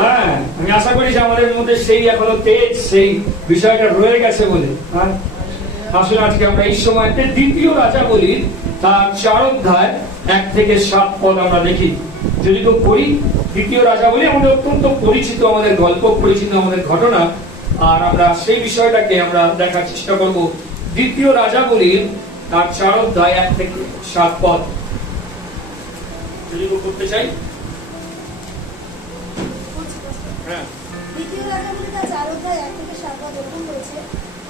হ্যাঁ, আমি আশা করি যে আমাদের মধ্যে সেই এখনো তেজ সেই বিষয়টা রয়ে গেছে বলে। আসলে আজকে আমরা এই সময়তে দ্বিতীয় রাজাবলীর তার 4 অধ্যায় 1 থেকে 7 পদ আমরা দেখি। যদি তো পড়ি, দ্বিতীয় রাজাবলী আমাদের অত্যন্ত পরিচিত, আমাদের গল্প পরিচিত, আমাদের ঘটনা। আর আমরা সেই বিষয়টাকে আমরা দেখার চেষ্টা করব। দ্বিতীয় রাজাবলীর তার 4 অধ্যায় 1 থেকে 7 পদ যদি করতে চাই। দ্বিতীয় রাজাবলী তার 4 অধ্যায় 1 থেকে 7 পদ এরকম রয়েছে।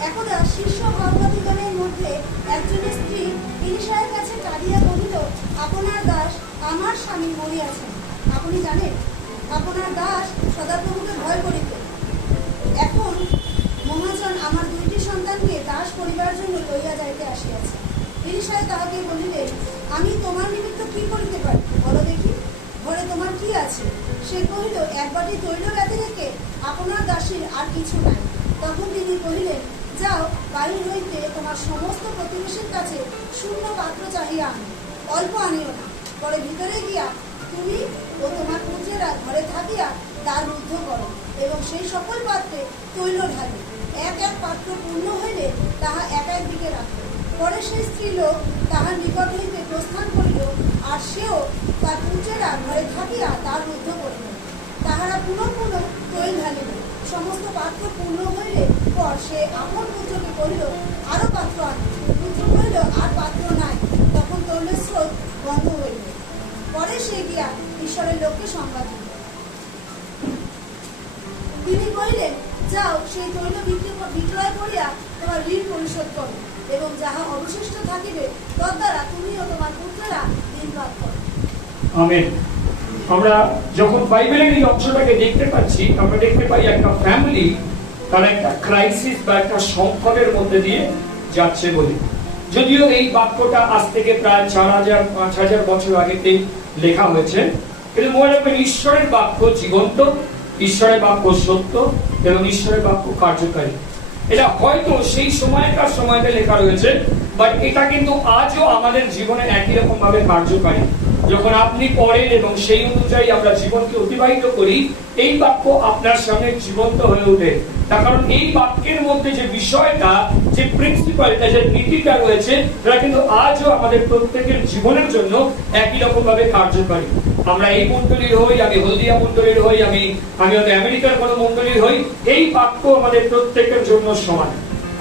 একদা শীর্ষ ভাববাদীগণের মধ্যে একজনের স্ত্রী এলিশার কাছে কাঁদিয়া কহিল, আপনার দাস আমার স্বামী মরিয়াছেন। আপনি জানেন আপনার দাস সদাপ্রভুকে ভয় করিত। এখন মহাজন আমার 2টি সন্তানকে দাস করিবার জন্য লইয়া যাইতে আসিয়াছে। এলিশায় তাহাকে বলিলেন, আমি তোমার নিমিত্ত কি করিতে পারি, বলো দেখি, ঘরে তোমার কি আছে? সে কহিল, 1 বাটি তৈল ব্যতিরেকে আপনার দাসীর আর কিছু নাই। তখন তিনি কহিলেন, যাও, বাহির হইতে তোমার সমস্ত প্রতিবেশীর কাছে শূন্য পাত্র চাহিয়া আনো, অল্প আনিও না। পরে ভিতরে গিয়া তুমি ও তোমার পুত্রেরা ঘরে থাকিয়া দ্বার রুদ্ধ করো এবং সেই সকল পাত্রে তৈল ঢালো। 1 পাত্র পূর্ণ হইলে তাহা এক দিকে রাখো। পরে সেই স্ত্রীলোক তাহার নিকট হইতে প্রস্থান করিল, আর সেও তার পুত্রেরা ঘরে থাকিয়া দ্বার রুদ্ধ করিল। তাহারা পুনঃ পুনঃ তৈল ঢালিল। সমস্ত পাত্র পূর্ণ হইলে পর সে আপন পুত্রকে কহিল, আরো পাত্র আন। পুত্র কহিল, আর পাত্র নাই। তখন তৈলের স্রোত বন্ধ হইল। পরে সে গিয়া ঈশ্বরের লোককে সংবাদ দিল। তিনি কহিলেন, যাও, সেই তৈল বিক্রয় করিয়া তোমার ঋণ পরিশোধ করো এবং যাহা অবশিষ্ট থাকিবে তদ্বারা তুমি ও তোমার পুত্রেরা ঋণ লাভ করো। আমেন। আমরা যখন বাইবেলের এই অংশটাকে দেখতে পাচ্ছি, আমরা দেখতে পাই একটা ফ্যামিলি তার একটা ক্রাইসিস বা একটা সংকটের মধ্যে দিয়ে যাচ্ছে বলে। যদিও এই বাক্যটা আজ থেকে প্রায় 4000-5000 বছর আগেতে লেখা হয়েছে, কিন্তু মনে রাখবেন ঈশ্বরের বাক্য জীবন্ত, ঈশ্বরের বাক্য সত্য এবং ঈশ্বরের বাক্য কার্যকারী। এটা হয়তো সেই সময়তে লেখা রয়েছে, বাট এটা কিন্তু আজও আমাদের জীবনে একই রকম ভাবে কার্যকারী। যখন আপনি পড়েন এবং সেই অনুযায়ী আমরা জীবনকে অতিবাহিত করি, এই বাক্য আপনার সামনে জীবন্ত হয়ে ওঠে। তার কারণ এই বাক্যের মধ্যে যে বিষয়টা, যে প্রিন্সিপালটা, যে নীতিটা রয়েছে, সেটা কিন্তু আজও আমাদের প্রত্যেকের জীবনের জন্য একই রকম ভাবে কার্যকারী। আমরা এই মন্ডলীর হই, আমি হলদিয়া মন্ডলীর হই, আমি হয়তো আমেরিকার কোনো মন্ডলীর হই, এই বাক্য আমাদের প্রত্যেকের জন্য সমান।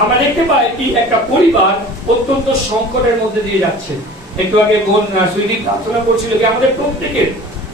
আমরা দেখতে পাই কি একটা পরিবার অত্যন্ত সংকটের মধ্যে দিয়ে যাচ্ছে। একটু আগে বোন সুইদি প্রার্থনা করছিল যে আমাদের প্রত্যেকের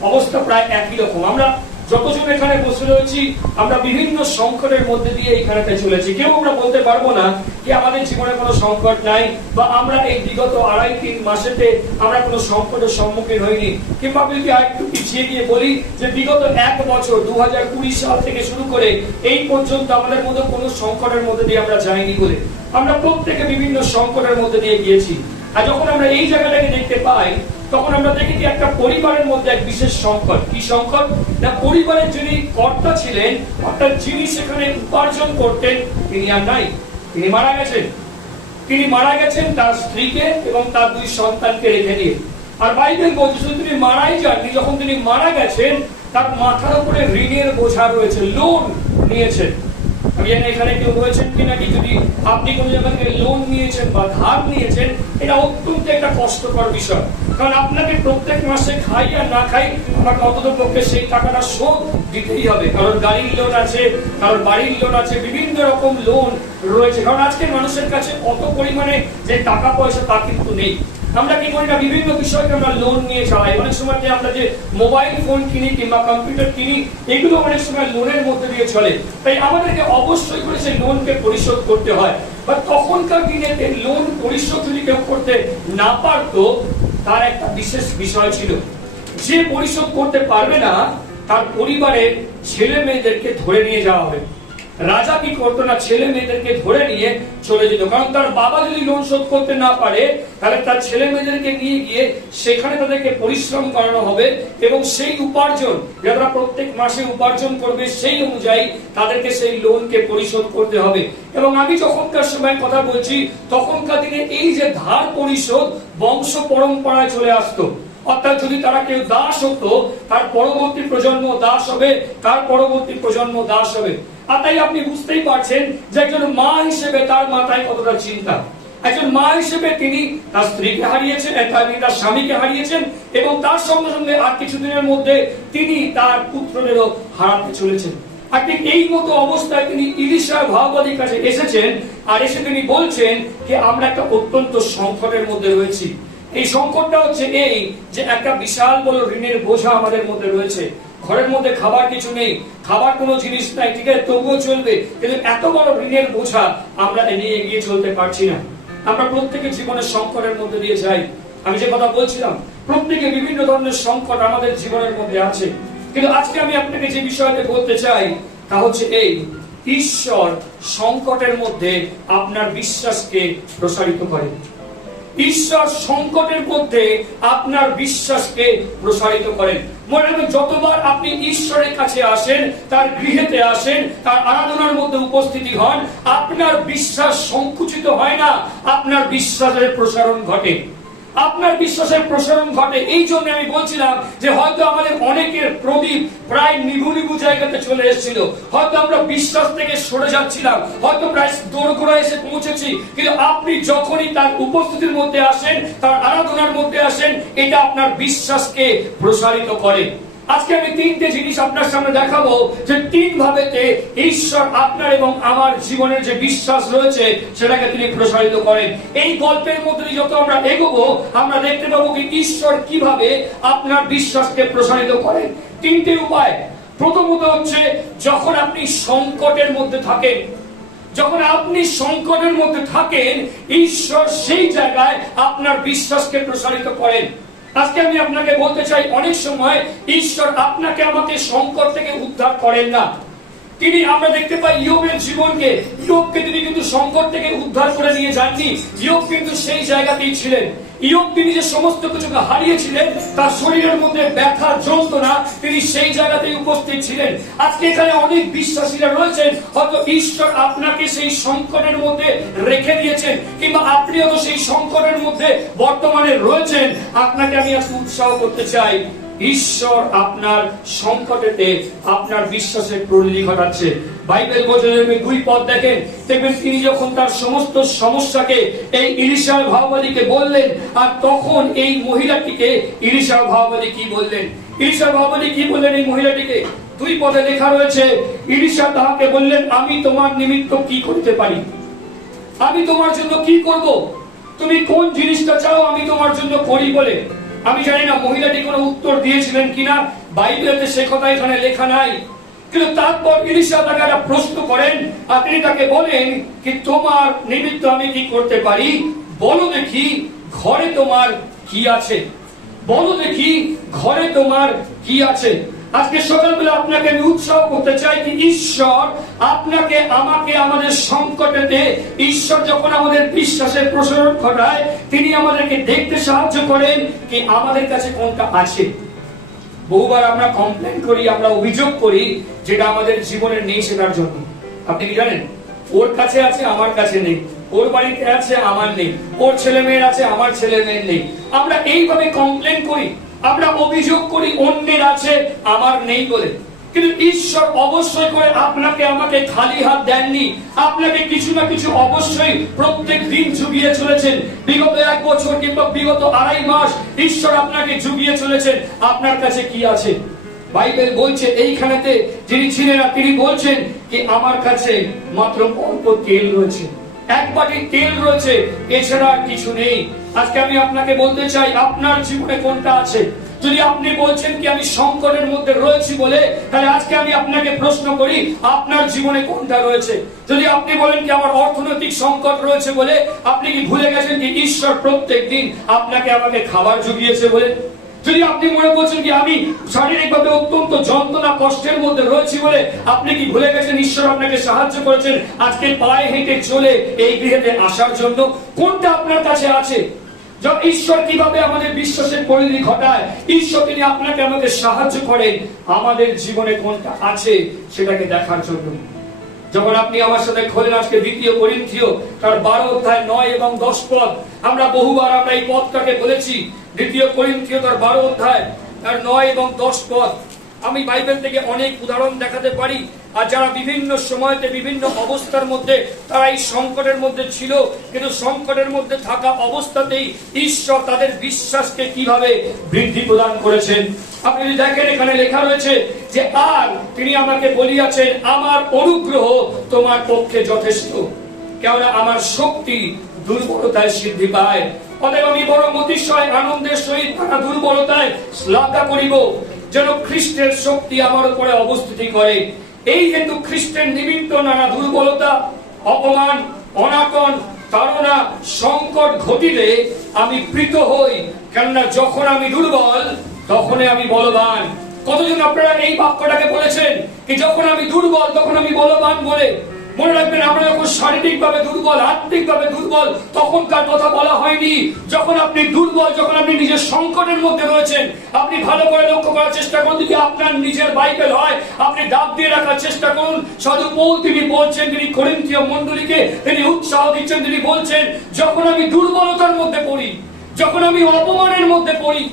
অবস্থা প্রায় একই রকম। আমরা যতজন এখানে বসে রয়েছি, আমরা বিভিন্ন সংকটের মধ্যে দিয়ে এইখানেতে চলেছি। কেউ আমরা বলতে পারবো না যে আমাদের জীবনে কোনো সংকট নাই, বা আমরা এই বিগত 2.5-3 মাসেতে আমরা কোনো সংকটের সম্মুখীন হইনি। কিংবা যদি আরেকটু পিছিয়ে গিয়ে বলি যে বিগত 1 বছর 2020 সাল থেকে শুরু করে এই পর্যন্ত আমাদের মধ্যে কোনো সংকটের মধ্যে দিয়ে আমরা যাইনি বলে। আমরা প্রত্যেকে বিভিন্ন সংকটের মধ্যে দিয়ে গিয়েছি। আর যখন আমরা এই জায়গাটাকে দেখতে পাই, তখন আমরা দেখি যে একটা পরিবারের মধ্যে এক বিশেষ সংকট। কি সংকট? না, পরিবারের যিনি কর্তা ছিলেন, অর্থাৎ যিনি সেখানে উপার্জন করতেন, তিনি আর নাই, তিনি মারা গেছেন। তিনি মারা গেছেন তার স্ত্রীকে এবং তার 2 সন্তানকে রেখে দিয়ে। আর বাইবেল বলছে শুধু তিনি মারাই যাননি, যখন তিনি মারা গেছেন তার মাথার উপরে ঋণের বোঝা রয়েছে, লোন নিয়েছেন। আমি জানি এখানে কেউ রয়েছেন কিনা, কি যদি আপনি কোনো জায়গা থেকে লোন নিয়েছেন বা ধার নিয়েছেন, এটা অত্যন্ত একটা কষ্টকর বিষয়। কারণ আপনাকে প্রত্যেক মাসে খাই আর না খাই আমাকে অন্ততপক্ষে সেই টাকাটা শোধ দিতেই হবে। কারণ গাড়ির লোন আছে, কারণ বাড়ির লোন আছে, বিভিন্ন রকম লোন রয়েছে। কারণ আজকের মানুষের কাছে অত পরিমাণে যে টাকা পয়সা তা কিন্তু নেই। আমরা কি করি না, বিভিন্ন বিষয়কে আমরা লোন নিয়ে চালাই। অনেক সময় যে আমরা যে মোবাইল ফোন কিনি কিংবা কম্পিউটার কিনি, এগুলো অনেক সময় লোনের মধ্যে দিয়ে চলে। তাই আমাদেরকে অবশ্যই করে সেই লোনকে পরিশোধ করতে হয়। বা তখনকার দিনে লোন পরিশোধ যদি কেউ করতে না পারতো, তার একটা বিশেষ বিষয় ছিল, যে পরিশোধ করতে পারবে না তার পরিবারের ছেলে মেয়েদেরকে ধরে নিয়ে যাওয়া হবে। রাজা কি করতো না, ছেলে মেয়েদেরকে ধরে নিয়ে চলে যেত। কারণ তার বাবা যদি লোন শোধ করতে না পারে, তাহলে তার ছেলে মেয়েদেরকে নিয়ে গিয়ে সেখানে তাদেরকে পরিশ্রম করানো হবে এবং সেই উপার্জন, যারা প্রত্যেক মাসে উপার্জন করবে, সেই অনুযায়ী তাদেরকে সেই লোনকে পরিশোধ করতে হবে। এবং আমি যখনকার সময় কথা বলছি, তখনকার দিনে এই যে ধার পরিশোধ বংশ পরম্পরায় চলে আসতো। অর্থাৎ যদি তারা কেউ দাস হতো, তার পরবর্তী প্রজন্ম দাস হবে, তার পরবর্তী প্রজন্ম দাস হবে। আর তাই আপনি বুঝতেই পারছেন যে একজন মা হিসেবে তার মাথায় কতটা চিন্তা। একজন মা হিসেবে তিনি তার স্ত্রীকে হারিয়েছেন, তার স্বামীকে হারিয়েছেন, এবং তার সঙ্গে সঙ্গে আর কিছুদিনের মধ্যে তিনি তার পুত্রদেরও হারাতে চলেছেন। আর ঠিক এই মতো অবস্থায় তিনি ইলিশা ভাববাদীর কাছে এসেছেন, আর এসে তিনি বলছেন যে আমরা একটা অত্যন্ত সংকটের মধ্যে রয়েছি। এই সংকটটা হচ্ছে এই যে একটা বিশাল বড় ঋণের বোঝা আমাদের মধ্যে রয়েছে। ঘরের মধ্যে খাবার কিছু নেই, খাবার কোনো জিনিস নাই, ঠিক আছে, তবুও চলবে, কিন্তু এত বড় ঋণের বোঝা আমরা নিয়ে এগিয়ে চলতে পারছি না। আমরা প্রত্যেকে জীবনের সংকটের মধ্যে দিয়ে যাই। আমি যে কথা বলছিলাম, প্রত্যেকে বিভিন্ন ধরনের সংকট আমাদের জীবনের মধ্যে আছে। কিন্তু আজকে আমি আপনাকে যে বিষয়টা বলতে চাই তা হচ্ছে এই, ঈশ্বর সংকটের মধ্যে আপনার বিশ্বাসকে প্রসারিত করে। ঈশ্বর সংকটের মধ্যে আপনার বিশ্বাসকে প্রসারিত করেন। মনে রাখবেন, যতবার আপনি ঈশ্বরের কাছে আসেন, তার গৃহেতে আসেন, তার আরাধনার মধ্যে উপস্থিতি হন, আপনার বিশ্বাস সংকুচিত হয় না, আপনার বিশ্বাসের প্রসারণ ঘটে। আপনার বিশ্বাসের প্রসারণ ঘটে। এই জন্য আমি বলছিলাম যে হয়তো আমাদের অনেকের প্রদীপ প্রায় নিভু নিভু জায়গাতে চলে এসেছিল, হয়তো আমরা বিশ্বাস থেকে সরে যাচ্ছিলাম, হয়তো প্রায় দোরগোড়া এসে পৌঁছেছি, কিন্তু আপনি যখনই তার উপস্থিতির মধ্যে আসেন, তার আরাধনার মধ্যে আসেন, এটা আপনার বিশ্বাসকে প্রসারিত করে। আজকে আমি তিনটে জিনিস আপনার সামনে দেখাবো যে তিন ভাবেতে ঈশ্বর আপনার এবং আমার জীবনের যে বিশ্বাস রয়েছে সেটাকে তিনি প্রসারিত করেন। এই গল্পের মধ্যে যত আমরা এগোবো, আমরা দেখতে পাবো কি ঈশ্বর কিভাবে আপনার বিশ্বাসকে প্রসারিত করেন। তিনটে উপায়। প্রথমত হচ্ছে, যখন আপনি সংকটের মধ্যে থাকেন, যখন আপনি সংকটের মধ্যে থাকেন, ঈশ্বর সেই জায়গায় আপনার বিশ্বাসকে প্রসারিত করেন। আজকে আমি আপনাকে বলতে চাই, অনেক সময় ঈশ্বর আপনাকে আমাকে সংকট থেকে উদ্ধার করেন না। তিনি, আমরা দেখতে পাই ইয়োবের জীবনকে, ইয়োবকে তিনি কিন্তু সংকট থেকে উদ্ধার করে নিয়ে যাননি। ইয়োব কিন্তু সেই জায়গাতেই ছিলেন। ইয়োব তিনি যে সমস্ত কিছুকে হারিয়েছিলেন, তার শরীরের মধ্যে ব্যথা যন্ত্রণা, তিনি সেই জায়গাতেই উপস্থিত ছিলেন। আজকে এখানে অনেক বিশ্বাসীরা রয়েছেন, হয়তো ঈশ্বর আপনাকে সেই সংকটের মধ্যে রেখে দিয়েছেন, কিংবা আপনিও তো সেই সংকটের মধ্যে বর্তমানে রয়েছেন। আপনাকে আমি আজকে উৎসাহ করতে চাই, ঈশ্বর আপনার সংকটেতে আপনার বিশ্বাসের প্রললি ঘটাচ্ছে। বাইবেল বলছে, 2 পদ দেখেন, দেখবেন তিনি যখন তার সমস্ত সমস্যাকে এই ইলিশা ভাববাদীকে বললেন, আর তখন এই মহিলাটিকে ইলিশা ভাববাদী কি বললেন? ইলিশা ভাববাদী কি বললেন এই মহিলাটিকে? 2 পদে লেখা রয়েছে, ইলিশা তাহাকে বললেন, আমি তোমার নিমিত্ত কি করতে পারি? আমি তোমার জন্য কি করব? তুমি কোন জিনিসটা চাও আমি তোমার জন্য করি বলে। আমি জানি না মহিলাটি কোনো উত্তর দিয়েছিলেন কিনা, বাইবেলেতে সে কথা এখানে লেখা নাই। কিন্তু তারপর ইলিশা তাকে একটা প্রশ্ন করেন, আর তিনি তাকে বলেন কি, তোমার নিমিত্ত আমি কি করতে পারি? বলো দেখি ঘরে তোমার কি আছে? বলো দেখি ঘরে তোমার কি আছে? আজকে সকালবেলা আপনাকে আমি উৎসাহ করতে চাই কি, ঈশ্বর আপনাকে আমাকে আমাদের সংকটেতে, ঈশ্বর যখন আমাদের বিশ্বাসের প্রসারণ ঘটায়, তিনি আমাদেরকে দেখতে সাহায্য করেন কি আমাদের কাছে কোনটা আছে। বহুবার আমরা কমপ্লেন করি, আমরা অভিযোগ করি যেটা আমাদের জীবনের নেই সেটার জন্য। আপনি কি জানেন, ওর কাছে আছে আমার কাছে নেই, ওর বাড়িতে আছে আমার নেই, ওর ছেলে মেয়ের আছে আমার ছেলে মেয়ের নেই। আমরা এইভাবে কমপ্লেন করি, আমরা অভিযোগ করি অন্যের আছে আমার নেই বলে। কিন্তু ঈশ্বর অবশ্যই করে আপনাকে আমাকে খালি হাত দেননি, আপনাকে কিছু না কিছু অবশ্যই প্রত্যেক দিন জুগিয়ে চলেছেন। বিগত 1 বছর কিংবা বিগত 2.5 মাস ঈশ্বর আপনাকে জুগিয়ে চলেছেন। আপনার কাছে কি আছে? বাইবেল বলছে এইখানেতে যিনি ছিলেন তিনি বলছেন কি, আমার কাছে মাত্র অল্প তেল রয়েছে, 1 বাটি তেল রয়েছে, এছাড়া আর কিছু নেই। আজকে আমি আপনাকে বলতে চাই, আপনার জীবনে কোনটা আছে? যদি আপনি বলছেন কি আমি সংকটের মধ্যে রয়েছি বলে, তাহলে আজকে আমি আপনাকে প্রশ্ন করি, আপনার জীবনে কোনটা রয়েছে? যদি আপনি বলেন কি আমার অর্থনৈতিক সংকট রয়েছে বলে, আপনি কি ভুলে গেছেন কি ঈশ্বর প্রত্যেক দিন আপনাকে আমাকে খাবার জুগিয়েছে বলে? যদি আপনি মনে করছেন কি আমি শারীরিকভাবে অত্যন্ত যন্ত্রণা কষ্টের মধ্যে রয়েছি বলে, আপনি কি ভুলে গেছেন ঈশ্বর আপনাকে সাহায্য করেছেন আজকে পায়ে হেঁটে চলে এই গৃহেতে আসার জন্য? কোনটা আপনার কাছে আছে? ঈশ্বর কিভাবে আমাদের বিশ্বাসের পরিধি ঘটায়, ঈশ্বর তিনি আপনাকে আমাকে সাহায্য করেন আমাদের জীবনে কোনটা আছে সেটাকে দেখার জন্য। যখন আপনি আমার সাথে খোলেন আজকে 2 করিন্থীয় তার 12 অধ্যায় 9 এবং 10 পদ, আমরা বহুবার আমরা এই পদটাকে বলেছি। 2 করিন্থীয় তার 12 অধ্যায় তার 9 এবং 10 পদ। আমি বাইবেল থেকে অনেক উদাহরণ দেখাতে পারি, আর যারা বিভিন্ন সময়তে বিভিন্ন অবস্থার মধ্যে তারা এই সংকটের মধ্যে ছিল, কিন্তু সংকটের মধ্যে থাকা অবস্থাতেই ঈশ্বর তাদের বিশ্বাসকে কিভাবে বৃদ্ধি প্রদান করেছেন। আপনি যদি দেখেন এখানে লেখা রয়েছে যে আর তিনি আমাকে বলিয়াছেন, আমার অনুগ্রহ তোমার পক্ষে যথেষ্ট, কেননা আমার শক্তি দুর্বলতায় সিদ্ধি পায়। অতএব আমি বড় অতিশয় আনন্দের সহিত তারা দুর্বলতায় শ্লাঘা করিব, যেন খ্রিস্টের শক্তি আমার উপরে অবস্থিতি করে। এই হেতু খ্রিস্টের নিমিত্ত নানা দুর্বলতা, অপমান, অনাটন, তাড়না, সংকট ঘটিলে আমি প্রীত হই, কেননা যখন আমি দুর্বল তখনই আমি বলবান। কতজন আপনারা এই বাক্যটাকে বলেছেন কি যখন আমি দুর্বল তখন আমি বলবান বলে? মনে রাখবেন, আমরা যখন শারীরিকভাবে দুর্বল, আত্মিকভাবে দুর্বল, তখনকার কথা বলা হয়নি। যখন আপনি দুর্বল, যখন আপনি নিজের সংকটের মধ্যে রয়েছেন, আপনি ভালো করে লক্ষ্য করার চেষ্টা করুন। যদি আপনার নিজের বাইবেল হয়, আপনি দাব দিয়ে রাখার চেষ্টা করুন। সাধু পৌল তিনি বলছেন, তিনি করিন্থীয় মণ্ডলীকে তিনি উৎসাহ দিচ্ছেন, তিনি বলছেন যখন আমি দুর্বলতার মধ্যে পড়ি, যখন আমি অপমানের মধ্যে পড়ি,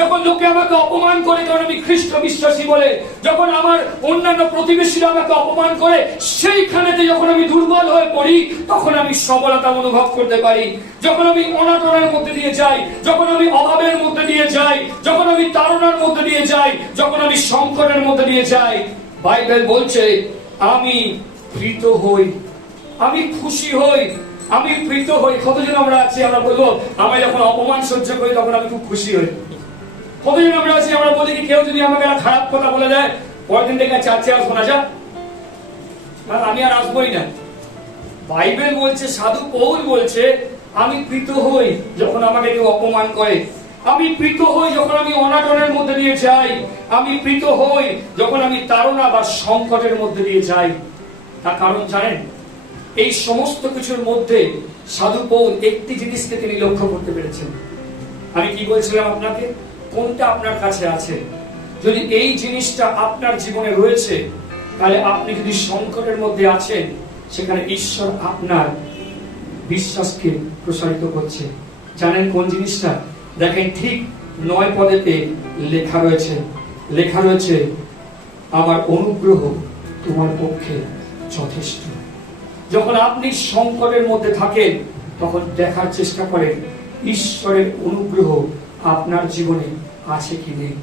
যখন লোকে আমাকে অপমান করে কারণ আমি খ্রিস্ট বিশ্বাসী বলে, যখন আমার অন্যান্য প্রতিবেশীরা আমাকে অপমান করে, সেইখানেতে যখন আমি দুর্বল হয়ে পড়ি, তখন আমি সবলতা অনুভব করতে পারি। যখন আমি অনাটনের মধ্যে দিয়ে যাই, যখন আমি অভাবের মধ্যে দিয়ে যাই, যখন আমি তাড়নার মধ্যে দিয়ে যাই, যখন আমি সংকটের মধ্যে দিয়ে যাই, বাইবেল বলছে আমি প্রীত হই, আমি খুশি হই, আমি প্রীত হই। কতজন আমরা আছি আমরা বলবো আমি যখন অপমান সহ্য করি তখন আমি খুব খুশি হই? কতজন আমরা আছি আমরা বলি কি কেউ যদি আমাকে খারাপ কথা বলে দেয়, পরের দিন থেকে চার্চে আসবো না, যা আমি আর আসবোই না। বাইবেল বলছে, সাধু পৌল বলছে আমি প্রীত হই যখন আমাকে কেউ অপমান করে, আমি প্রীত হই যখন আমি অনাটনের মধ্যে দিয়ে যাই, আমি প্রীত হই যখন আমি তাড়না বা সংকটের মধ্যে দিয়ে যাই। তার কারণ জানেন, এই সমস্ত কিছুর মধ্যে সাধু পৌল একটি জিনিসকে তিনি লক্ষ্য করতে পেরেছেন। আমি কি বলছিলাম আপনাকে, কোনটা আপনার কাছে আছে, যদি এই জিনিসটা আপনার জীবনে রয়েছে, তাহলে আপনি যদি সংকটের মধ্যে আছেন, সেখানে ঈশ্বর আপনার বিশ্বাসকে প্রসারিত করছে। জানেন কোন জিনিসটা? দেখেন ঠিক 9 পদেতে লেখা রয়েছে আমার অনুগ্রহ তোমার পক্ষে যথেষ্ট। যখন আপনি সংকটের মধ্যে থাকেন, তখন দেখার চেষ্টা করেন ঈশ্বরের অনুগ্রহ আপনার জীবনে আছে কি নেই।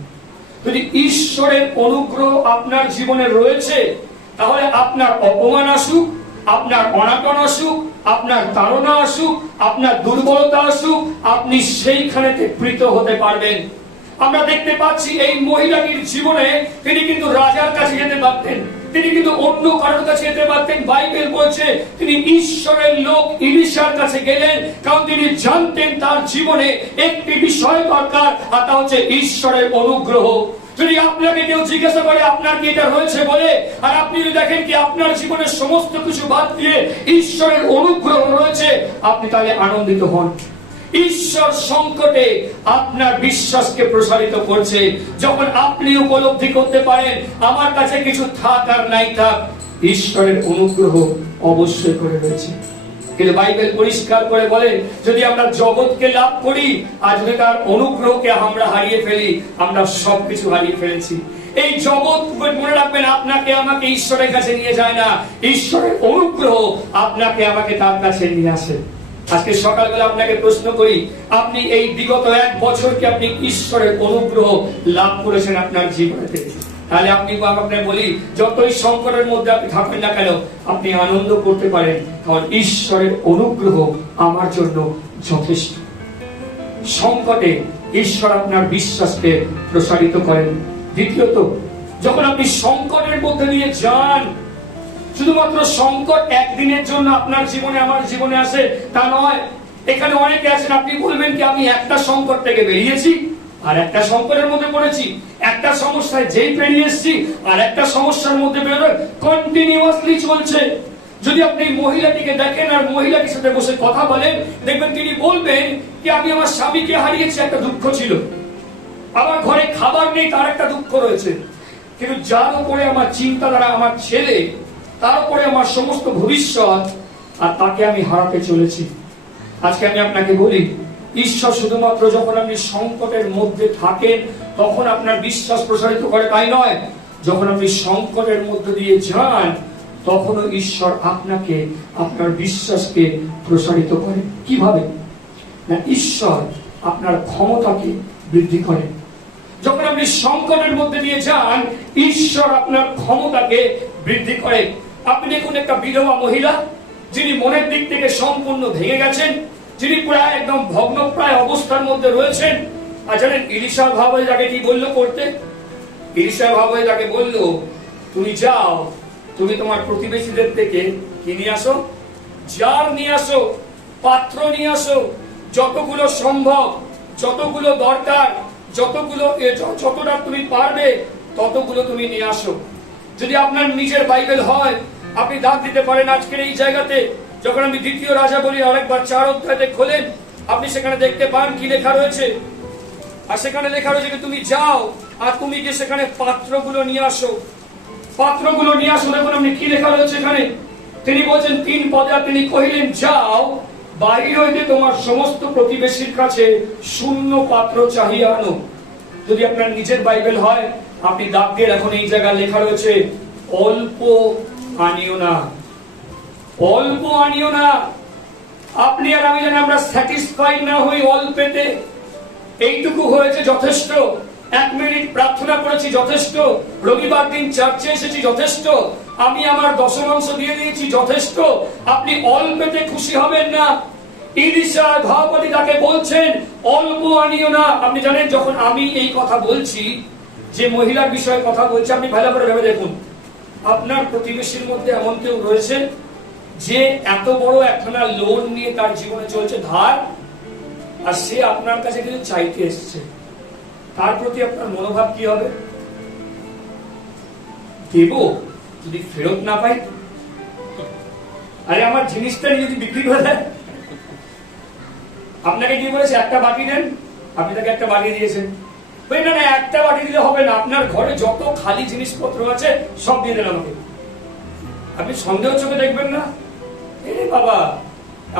যদি ঈশ্বরের অনুগ্রহ আপনার জীবনে রয়েছে, তাহলে আপনার অপমান আসুক, আপনার অনাটন আসুক, আপনার তাড়না আসুক, আপনার দুর্বলতা আসুক, আপনি সেইখানেতে প্রীত হতে পারবেন। আমরা দেখতে পাচ্ছি এই মহিলাটির জীবনে তিনি কিন্তু রাজার কাছে যেতে পারতেন, তিনি কিন্তু অন্য কারোর কাছে যেতে পারতেন। বাইবেল বলছে তিনি ঈশ্বরের লোক ইলিশার কাছে গেলেন, কারণ তিনি জানতেন তার জীবনে একটি বিষয় দরকার, আর তা হচ্ছে ঈশ্বরের অনুগ্রহ। যদি আপনাকে কেউ জিজ্ঞাসা করে আপনার কি এটা রয়েছে বলে, আর আপনি যদি দেখেন কি আপনার জীবনের সমস্ত কিছু বাদ দিয়ে ঈশ্বরের অনুগ্রহ রয়েছে, আপনি তাহলে আনন্দিত হন। ঈশ্বর সংকটে আপনার বিশ্বাসকে প্রসারিত করছে। যখন আপনি উপলব্ধি করতে পারেন আমার কাছে কিছু থাক আর নাই থাক, ঈশ্বরের অনুগ্রহ অবশ্যই করে রয়েছে। কিন্তু বাইবেল পরিষ্কার করে বলে যদি আমরা জগৎকে লাভ করি আর যদি তার অনুগ্রহকে আমরা হারিয়ে ফেলি, আমরা সবকিছু হারিয়ে ফেলেছি। এই জগৎ, মনে রাখবেন, আপনাকে আমাকে ঈশ্বরের কাছে নিয়ে যায় না, ঈশ্বরের অনুগ্রহ আপনাকে আমাকে তার কাছে নিয়ে আসে। আজকে সকালবেলা আপনাকে প্রশ্ন করি, আপনি এই বিগত 1 বছর কি আপনি ঈশ্বরের অনুগ্রহ লাভ করেছেন আপনার জীবনেতে? তাহলে আপনি আপনাকে বলি, যতই সংকটের মধ্যে আপনি থাকেন না কেন, আপনি আনন্দ করতে পারেন, কারণ ঈশ্বরের অনুগ্রহ আমার জন্য যথেষ্ট। সংকটে ঈশ্বর আপনার বিশ্বাসকে প্রসারিত করেন। দ্বিতীয়ত, যখন আপনি সংকটের মধ্যে দিয়ে যান, শুধুমাত্র সংকট একদিনের জন্য আপনার জীবনে আমার জীবনে আসে তা নয়। এখানে অনেকে আছেন, আপনি বলবেন কি আমি একটা সংকট থেকে বেরিয়েছি আর একটা সংকটের মধ্যে পড়েছি, একটা সমস্যায় যেই পেরিয়ে এসেছি আর একটা সমস্যার মধ্যে বেরোয়, কন্টিনিউয়াসলি চলছে। যদি আপনি মহিলাটিকে দেখেন আর মহিলাটির সাথে বসে কথা বলেন, দেখবেন তিনি বলবেন কি আমি আমার স্বামীকে হারিয়েছি, একটা দুঃখ ছিল, আমার ঘরে খাবার নেই, তার একটা দুঃখ রয়েছে, কিন্তু যার উপরে আমার চিন্তাধারা আমার ছেলে, তারপরে আমার সমস্ত ভবিষ্যৎ, আর তাকে আমি হারাতে চলেছি। আজকে আমি আপনাকে বলি, ঈশ্বর শুধুমাত্র যখন আপনি সংকটের মধ্যে থাকেন তখন আপনার বিশ্বাস প্রসারিত করে তাই নয়, যখন আপনি সংকটের মধ্যে দিয়ে যান তখনও ঈশ্বর আপনাকে, আপনার বিশ্বাসকে প্রসারিত করে। কিভাবে? না, ঈশ্বর আপনার ক্ষমতাকে বৃদ্ধি করে। যখন আপনি সংকটের মধ্যে দিয়ে যান, ঈশ্বর আপনার ক্ষমতাকে বৃদ্ধি করে। আপনি দেখুন একটা বিধবা মহিলা, যিনি মনের দিক থেকে সম্পূর্ণ ভেঙে গেছেন, যিনি প্রায় একদম ভগ্নপ্রায় অবস্থার মধ্যে রয়েছেন। আর জানেন ইলিশা ভাবে তাকে কি বললো করতে? ইলিশা ভাবে তাকে বললো, তুমি যাও, তুমি তোমার প্রতিবেশীদের থেকে কি নিয়ে আসো, জার নিয়ে আসো, পাত্র নিয়ে আসো, যতগুলো সম্ভব, যতগুলো দরকার, যতটা তুমি পারবে ততগুলো তুমি নিয়ে আসো। যদি আপনার নিজের বাইবেল হয়, আপনি দাগ দিতে পারেন আজকের এই জায়গাতে। যখন আমি 2 রাজাবলী আরেকবার 4 অধ্যায়তে খোলেন, আপনি সেখানে দেখতে পান কি লেখা রয়েছে। আর সেখানে লেখা রয়েছে যে তুমি যাও আর তুমি গিয়ে সেখানে পাত্রগুলো নিয়ে আসো, পাত্রগুলো নিয়ে আসো। দেখুন আপনি কি লেখা রয়েছে এখানে। তিনি বলছেন 3 পদে, আর তিনি কহিলেন, যাও, বাহির হইতে তোমার সমস্ত প্রতিবেশীর কাছে শূন্য পাত্র চাহিয়া আনো। যদি আপনার নিজের বাইবেল হয়, আপনি দাগ দিয়ে এখন এই জায়গায় লেখা রয়েছে, অল্প আনিও না, অল্প আনিও না। আপনি আর আমি জানি আমরা স্যাটিসফাইড না হই অল্পেতে। এইটুকু হয়েছে যথেষ্ট, 1 মিনিট প্রার্থনা করেছি যথেষ্ট, রবিবার দিন চার্চে এসেছি যথেষ্ট, আমি আমার দশমাংশ দিয়ে দিয়েছি যথেষ্ট। আপনি অল্পেতে খুশি হবেন না। ইলিশা ভাবপতি তাকে বলছেন অল্প আনিও না। আপনি জানেন যখন আমি এই কথা বলছি, যে মহিলার বিষয়ে কথা বলছি, আপনি ভালো করে ভেবে দেখুন, আপনার প্রতিবেশীর মধ্যে এমন কেউ রয়েছে যে এত বড় একখানা লোন নিয়ে তার জীবনে চলছে ধার, আর সে আপনার কাছে কিছু চাইতে এসছে, তার প্রতি আপনার মনোভাব কি হবে? দেব, যদি ফেরত না পাই? আরে আমার জিনিসটা যদি বিক্রি করে দেয়, আপনাকে কি বলেছে একটা বাটি দেন, আপনি তাকে একটা বাটি দিয়েছেন। না না, একটা বাটি দিলে হবে না, আপনার ঘরে যত খালি জিনিসপত্র আছে সব দিয়ে দেন আমাকে। আপনি সন্দেহ চোখে দেখবেন না, এরে বাবা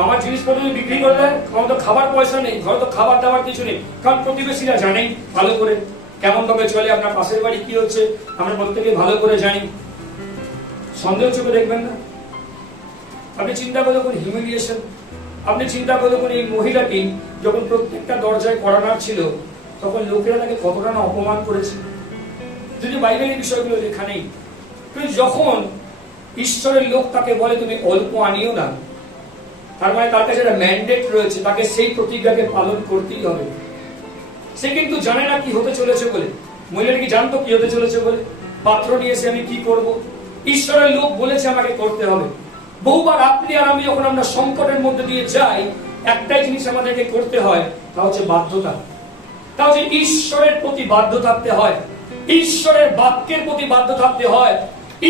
আমার জিনিসপত্র বিক্রি করে দেয়, আমার তো খাবার পয়সা নেই, ঘরে তো খাবার দাবার কিছু নেই। কারণ প্রতিবেশীরা জানেই ভালো করে কেমন ভাবে চলে, আপনার পাশের বাড়ি কি হচ্ছে আমরা প্রত্যেকে ভালো করে জানি। সন্দেহ চোখে দেখবেন না। আপনি চিন্তা করে দেখুন হিউমিলিয়েশন, আপনি চিন্তা করে দেখুন এই মহিলাটি যখন প্রত্যেকটা দরজায় করানার ছিল, তখন লোকেরা তাকে কতটা না অপমান করেছে। যদি বাইবেলের বিষয়গুলো লেখা নেই, কিন্তু যখন ঈশ্বরের লোক তাকে বলে তুমি অল্প আনিও না, তার মানে তার কাছে একটা ম্যান্ডেট রয়েছে, তাকে সেই প্রতিজ্ঞাকে পালন করতেই হবে। সে কিন্তু জানে না কি হতে চলেছে বলে। মহিলাটা কি জানতো কি হতে চলেছে বলে? পাত্র নিয়েছে, আমি কি করব? ঈশ্বরের লোক বলেছে আমাকে করতে হবে। বহুবার আপনি আর আমি যখন আমরা সংকটের মধ্যে দিয়ে যাই, একটাই জিনিস আমাদেরকে করতে হয়, তা হচ্ছে বাধ্যতা। তা হচ্ছে ঈশ্বরের প্রতি বাধ্য থাকতে হয়, ঈশ্বরের বাক্যের প্রতি বাধ্য থাকতে হয়,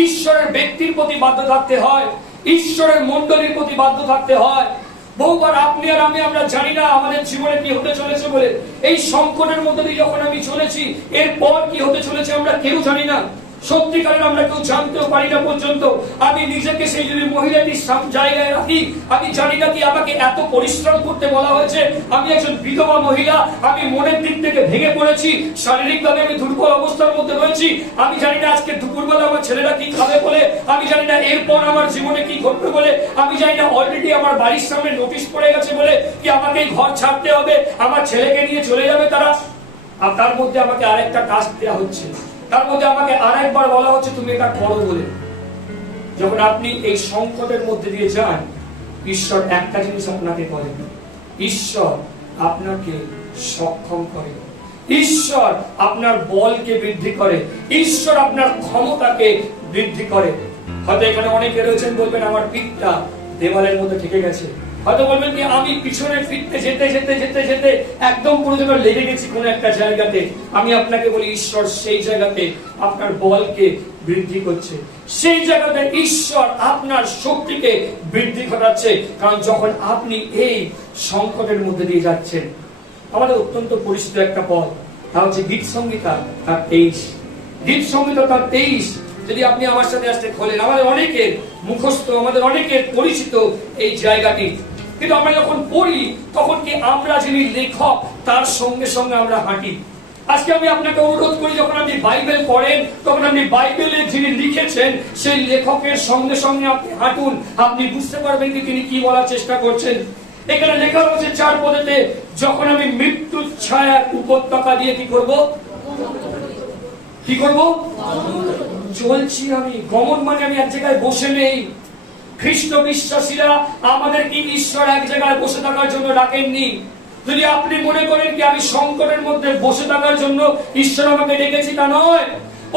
ঈশ্বরের ব্যক্তির প্রতি বাধ্য থাকতে হয়, ঈশ্বরের মণ্ডলীর প্রতি বাধ্য থাকতে হয়। বহুবার আপনি আর আমি আমরা জানি না আমাদের জীবনে কি হতে চলেছে বলে। এই সংকটের মধ্যে দিয়ে যখন আমি চলেছি, এরপর কি হতে চলেছে আমরা কেউ জানি না। সত্যিকারের আমরা কেউ জানতেও পারি না পর্যন্ত। আমি নিজেকে সেই যদি মহিলাটির জায়গায় রাখি, আমি জানি না কি আমাকে এত পরিশ্রম করতে বলা হয়েছে। আমি একজন বিধবা মহিলা, আমি মনের দিক থেকে ভেঙে পড়েছি, শারীরিকভাবে আমি দুর্বল অবস্থার মধ্যে রয়েছি। আমি জানি না আজকে দুপুরবেলা আমার ছেলেরা কি খাবে বলে, আমি জানি না এরপর আমার জীবনে কি ঘটবে বলে, আমি জানি না অলরেডি আমার বাড়ির সামনে নোটিশ পড়ে গেছে বলে কি আমাকে ঘর ছাড়তে হবে, আমার ছেলেকে নিয়ে চলে যাবে তারা। আর তার মধ্যে আমাকে আরেকটা টাস্ক দেওয়া হচ্ছে, তার মধ্যে আমাকে আরেকবার বলা হচ্ছে তুমি এটা করো বলে। যখন আপনি এই সংকটের মধ্যে দিয়ে যান, ঈশ্বর একটা জিনিস আপনাকে করেন, ঈশ্বর আপনাকে সক্ষম করে, ঈশ্বর আপনার বলকে বৃদ্ধি করে, ঈশ্বর আপনার ক্ষমতাকে বৃদ্ধি করে। হয়তো এখানে অনেকে রয়েছেন বলবেন আমার পিঠটা দেওয়ালের মধ্যে ঠেকে গেছে, হয়তো বলবেন কি আমি পিছনে ফিরতে যেতে যেতে যেতে যেতে একদম পুরো জায়গায় লেগে গেছি কোন একটা জায়গাতে। আমি আপনাকে বলি ঈশ্বর সেই জায়গাতে আপনার বলকে বৃদ্ধি করছে, সেই জায়গাতে ঈশ্বর আপনার শক্তিকে বৃদ্ধি ঘটাচ্ছে। কারণ যখন আপনি এই সংকটের মধ্যে দিয়ে যাচ্ছেন, আমাদের অত্যন্ত পরিচিত একটা পদ, তা হচ্ছে গীত সংহিতা তার 23, গীত সংহিতা তার 23 যদি আপনি আমার সাথে আসতে খোলেন, আমাদের অনেকের মুখস্থ, আমাদের অনেকের পরিচিত এই জায়গাটি, কিন্তু আমরা যখন পড়ি তখন কি আমরা যিনি লেখক তার সঙ্গে সঙ্গে আমরা হাঁটি। আজকে আমি আপনাকে অনুরোধ করি, যখন আপনি বাইবেল পড়েন তখন আপনি বাইবেলে যিনি লিখেছেন সেই লেখকের সঙ্গে সঙ্গে আপনি হাঁটুন। আপনি বুঝতে পারবেন কি তিনি কি বলার চেষ্টা করছেন। এখানে লেখা রয়েছে 4 পদেতে, যখন আমি মৃত্যুর ছায়ার উপত্যকা দিয়ে কি করব, কি করব, চলছি আমি। গমন মানে আমি এক জায়গায় বসে নেই। খ্রিস্ট বিশ্বাসীরা আমাদের কি ঈশ্বর এক জায়গায় বসে থাকার জন্য ডাকেননি। যদি আপনি মনে করেন কি আমি সংকটের মধ্যে বসে থাকার জন্য ঈশ্বর আমাকে ডেকেছি, তা নয়।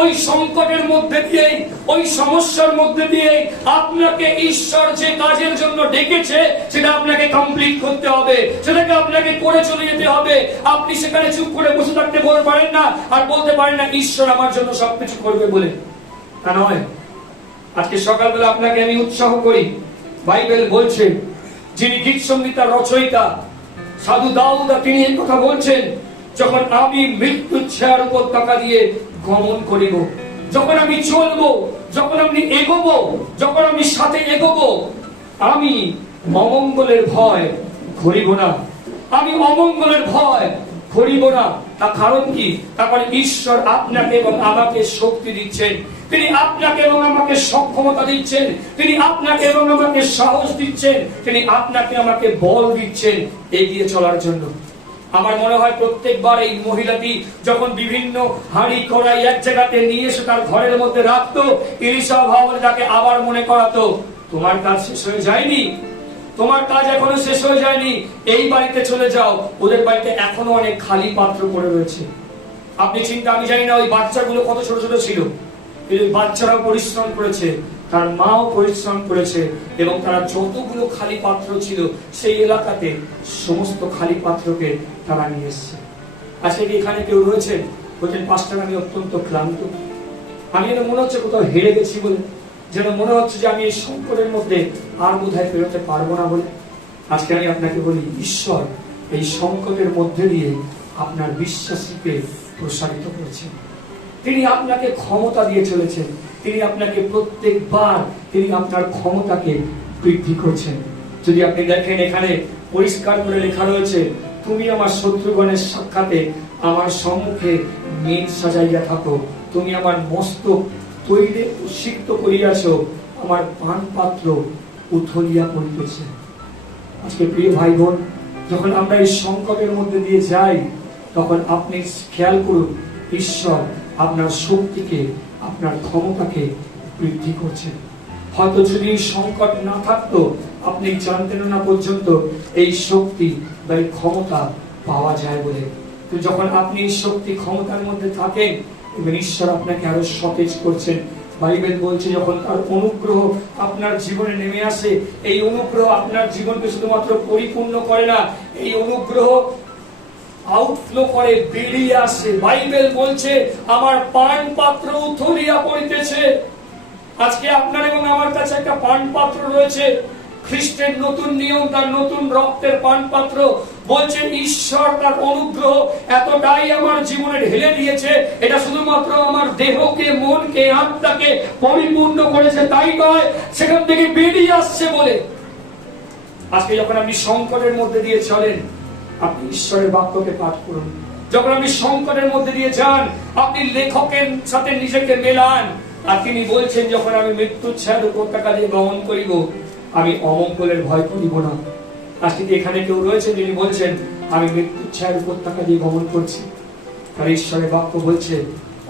ওই সংকটের মধ্যে দিয়ে, ওই সমস্যার মধ্যে দিয়ে আপনাকে ঈশ্বর যে কাজের জন্য ডেকেছে সেটা আপনাকে কমপ্লিট করতে হবে, সেটাকে আপনাকে করে চলে যেতে হবে। আপনি সেখানে চুপ করে বসে থাকতে পারেন না, আর বলতে পারেন না ঈশ্বর আমার জন্য সবকিছু করবে বলে, তা নয়। আজকে সকালবেলা আপনাকে আমি উৎসাহ করি, বাইবেল বলছে যিনি গীত সংগীতার রচয়িতা সাধু দাউদ, তিনি এই কথা বলছেন, যখন আমি মৃত্যুর ছায়ার উপত্যকা দিয়ে গমন করিব, যখন আমি চলবো, যখন আমি এগোবো, যখন আমি সাথে এগোবো, আমি অমঙ্গলের ভয় করিব না, আমি অমঙ্গলের ভয় করিব না। তার কারণ কি? তারপরে ঈশ্বর আপনাকে এবং আমাকে শক্তি দিচ্ছেন, তিনি আপনাকে এবং আমাকে সক্ষমতা দিচ্ছেন, তিনি আপনাকে এবং আমাকে সাহস দিচ্ছেন, তিনি আপনাকে আমাকে বল দিচ্ছেন এগিয়ে চলার জন্য। আমার মনে হয় প্রত্যেকবার এই মহিলাটি যখন বিভিন্ন হাঁড়ি কড়াই এক জায়গাতে নিয়ে এসে তার ঘরের মধ্যে রাখতো, এলিশা ভাবলে তাকে আবার মনে করাতো, তোমার কাজ শেষ হয়ে যায়নি, তোমার কাজ এখনো শেষ হয়ে যায়নি, এই বাড়িতে চলে যাও, ওদের বাড়িতে এখনো অনেক খালি পাত্র পড়ে রয়েছে। আপনি চিন্তা, আমি জানি না ওই বাচ্চাগুলো কত ছোট ছোট ছিল, বাচ্চারাও পরিশ্রম করেছে, তার মাও পরিশ্রম করেছে, এবং তারা যতগুলো খালি পাত্র ছিল সেই এলাকাতে সমস্ত খালি পাত্রকে তারা নিয়ে এসছে। আজকে কি এখানে কেউ রয়েছে বলছেন, পাস্টার আমি অত্যন্ত ক্লান্ত, আমি যেন মনে হচ্ছে কোথাও হেরে গেছি বলে, যেন মনে হচ্ছে যে আমি এই সংকটের মধ্যে আর বোধহয় পেরোতে পারবো না বলে। আজকে আমি আপনাকে বলি, ঈশ্বর এই সংকটের মধ্যে দিয়ে আপনার বিশ্বাসীকে প্রসারিত করেছেন, তিনি আপনাকে ক্ষমতা দিয়ে চলেছেন, তিনি আপনাকে প্রত্যেকবার তিনি আপনার ক্ষমতাকে বৃদ্ধি করছেন। যদি আপনি দেখেন এখানে পরিষ্কার করে লেখা রয়েছে, তুমি আমার শত্রুগণের সাক্ষাতে আমার সম্মুখে মেদ সাজাইয়া থাকো, তুমি আমার মস্তক তৈরি সিক্ত করিয়াছ, আমার পান পাত্র উথলিয়া পড়িতেছে। আজকে প্রিয় ভাই বোন, যখন আমরা এই সংকটের মধ্যে দিয়ে যাই তখন আপনি খেয়াল করুন, ঈশ্বর আপনার শক্তিকে, আপনার ক্ষমতাকে বৃদ্ধি করছেন। হয়তো যদি এই সংকট না থাকতো আপনি জানতেন না পর্যন্ত এই শক্তি বা এই ক্ষমতা পাওয়া যায় বলে। তো যখন আপনি এই শক্তি ক্ষমতার মধ্যে থাকেন এবং ঈশ্বর আপনাকে আরো সতেজ করছেন। বাইবেল বলছে যখন তার অনুগ্রহ আপনার জীবনে নেমে আসে, এই অনুগ্রহ আপনার জীবনকে শুধুমাত্র পরিপূর্ণ করে না, এই অনুগ্রহ আউটফ্লো করে, বেরিয়ে আসে। বাইবেল বলছে আমার পান পাত্র উথলিয়া পড়িতেছে। আজকে আপনার এবং আমার কাছে একটা পান পাত্র রয়েছে, খ্রিস্টের নতুন নিয়ম, তার নতুন রক্তের পান পাত্র। বলছেন ঈশ্বর তার অনুগ্রহ এতটাই আমার জীবনে ঢেলে দিয়েছে, এটা শুধুমাত্র আমার দেহকে, মনকে, আত্মাকে পরিপূর্ণ করেছে তাই নয়, সেখান থেকে বেরিয়ে আসছে বলে। আজকে যখন আপনি সংকটের মধ্যে দিয়ে চলেন, আপনি ঈশ্বরের বাক্যকে পাঠ করুন। যখন আপনি সংকটের মধ্যে দিয়ে যান, আপনি লেখকের সাথে নিজেকে মেলান, আর তিনি বলছেন যখন আমি মৃত্যুর ছায়ার উপত্যকা দিয়ে গমন করিব, আমি অমঙ্গলের ভয় করিব না। আজকে এখানে কেউ রয়েছে যিনি বলছেন আমি মৃত্যুর ছায়ার উপত্যকা দিয়ে গমন করছি, আর ঈশ্বরের বাক্য বলছে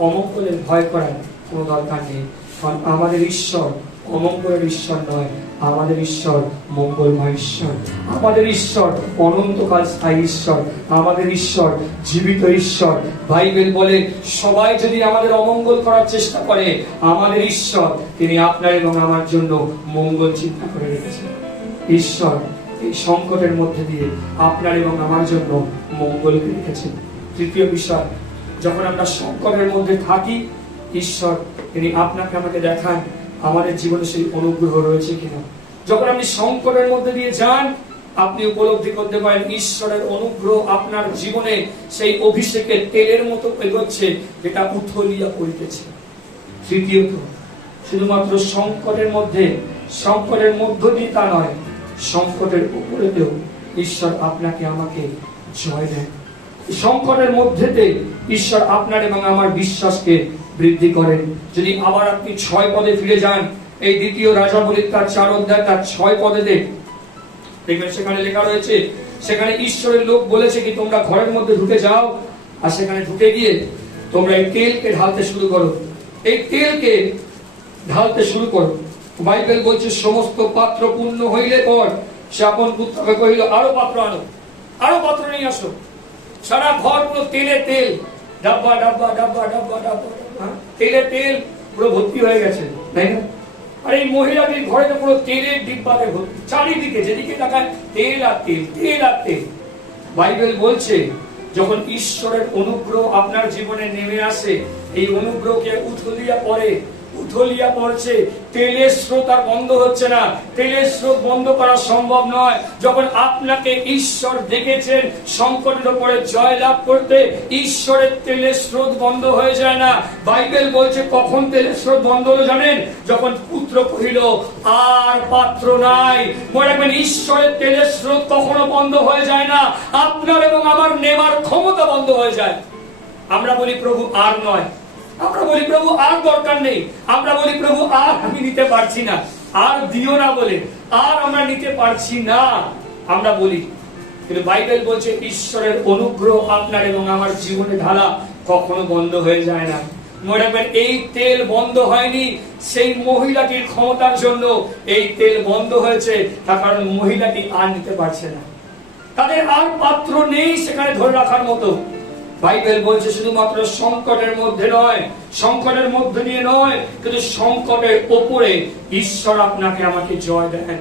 অমঙ্গলের ভয় করার কোনো দরকার নেই, কারণ আমাদের ঈশ্বর অমঙ্গলের ঈশ্বর নয়, আমাদের ঈশ্বর মঙ্গলময় ঈশ্বর, আমাদের ঈশ্বর অনন্তকাল স্থায়ী ঈশ্বর, আমাদের ঈশ্বর জীবিত ঈশ্বর। বাইবেল বলে সবাই যদি আমাদের অমঙ্গল করার চেষ্টা করে, আমাদের ঈশ্বর তিনি আপনার এবং আমার জন্য মঙ্গল চিন্তা করে রেখেছেন। ঈশ্বর এই সংকটের মধ্যে দিয়ে আপনার এবং আমার জন্য মঙ্গলকে রেখেছেন। তৃতীয় বিষয়, যখন আমরা সংকটের মধ্যে থাকি, ঈশ্বর তিনি আপনাকে আমাকে দেখান আমাদের জীবনে সেই অনুগ্রহ রয়েছে কিনা। যখন আপনি সংকটের মধ্যে দিয়ে যান, আপনি উপলব্ধি করতে পারেন ঈশ্বরের অনুগ্রহ আপনার জীবনে সেই অভিষেকের তেলের মতো এগোচ্ছে, যেটা উথলিয়া পড়িতেছে। তৃতীয়ত, শুধুমাত্র সংকটের মধ্য দিয়ে তা নয়, সংকটের উপরেতেও ঈশ্বর আপনাকে আমাকে জয় দেন। সংকটের মধ্যেতে ঈশ্বর আপনার এবং আমার বিশ্বাসকে বৃদ্ধি করেন। যদি আবার আপনি 6 পদে ফিরে যান, এই দ্বিতীয় রাজাবলীর তার 4 অধ্যায় তার 6 পদেতে দেখবেন সেখানে লেখা রয়েছে, সেখানে ঈশ্বরের লোক বলেছে কি তোমরা ঘরের মধ্যে ঢুকে যাও, আর সেখানে ঢুকে গিয়ে তোমরা এই তেলকে ঢালতে শুরু করো। এই তেলকে ঢালতে শুরু করো। বাইবেল বলছে সমস্ত পাত্র পূর্ণ হইলে পর সে আপন পুত্রকে কহিল, আরো পাত্র আনো, আরো পাত্র নিয়ে আসো। সারা ঘর পুরো তেলে তেল, ডাব্বা ডাব্বা ডাব্বা ডাব্বা ডাব্বা, তেলে তেল পুরো ভর্তি হয়ে গেছে, তাই না? আর এই মহিলাটির ঘরে তো পুরো তেলের ডিব্বাতে ভর্তি, চারিদিকে যেদিকে তাকায় তেল আর তেল, তেল আর তেল। বাইবেল বলছে যখন ঈশ্বরের অনুগ্রহ আপনার জীবনে নেমে আসে, এই অনুগ্রহকে উথলিয়া পড়ছে, তেলের স্রোত আর বন্ধ হচ্ছে না। তেলের স্রোত বন্ধ করা সম্ভব নয়। যখন আপনাকে ঈশ্বর দেখেছেন সংকটের উপরে জয়লাভ করতে, ঈশ্বরের তেলের স্রোত বন্ধ হয়ে যায় না। বাইবেল বলছে কখন তেলের স্রোত বন্ধ হলো জানেন? যখন পুত্র কহিল আর পাত্র নাই। মনে রাখবেন, ঈশ্বরের তেলের স্রোত কখনো বন্ধ হয়ে যায় না, আপনার এবং আমার নেবার ক্ষমতা বন্ধ হয়ে যায়। আমরা বলি প্রভু আর নয়, আমরা বলি প্রভু আর দরকার নেই, আমরা বলি প্রভু আর আমি নিতে পারছি না, আর দিও না বলে আর আমরা নিতে পারছি না আমরা বলি। কিন্তু বাইবেল বলছে ঈশ্বরের অনুগ্রহ আপনার এবং আমার জীবনে ঢালা কখনো বন্ধ হয়ে যায় না। মনে রাখবেন, এই তেল বন্ধ হয়নি সেই মহিলাটির ক্ষমতার জন্য, এই তেল বন্ধ হয়েছে তার কারণ মহিলাটি আর নিতে পারছে না, তাদের আর পাত্র নেই সেখানে ধরে রাখার মতো। বাইবেল বলছে শুধুমাত্র সংকটের মধ্যে নয়, সংকটের মধ্যে দিয়ে নয়, কিন্তু সংকটের ওপরে ঈশ্বর আপনাকে আমাকে জয় দেন।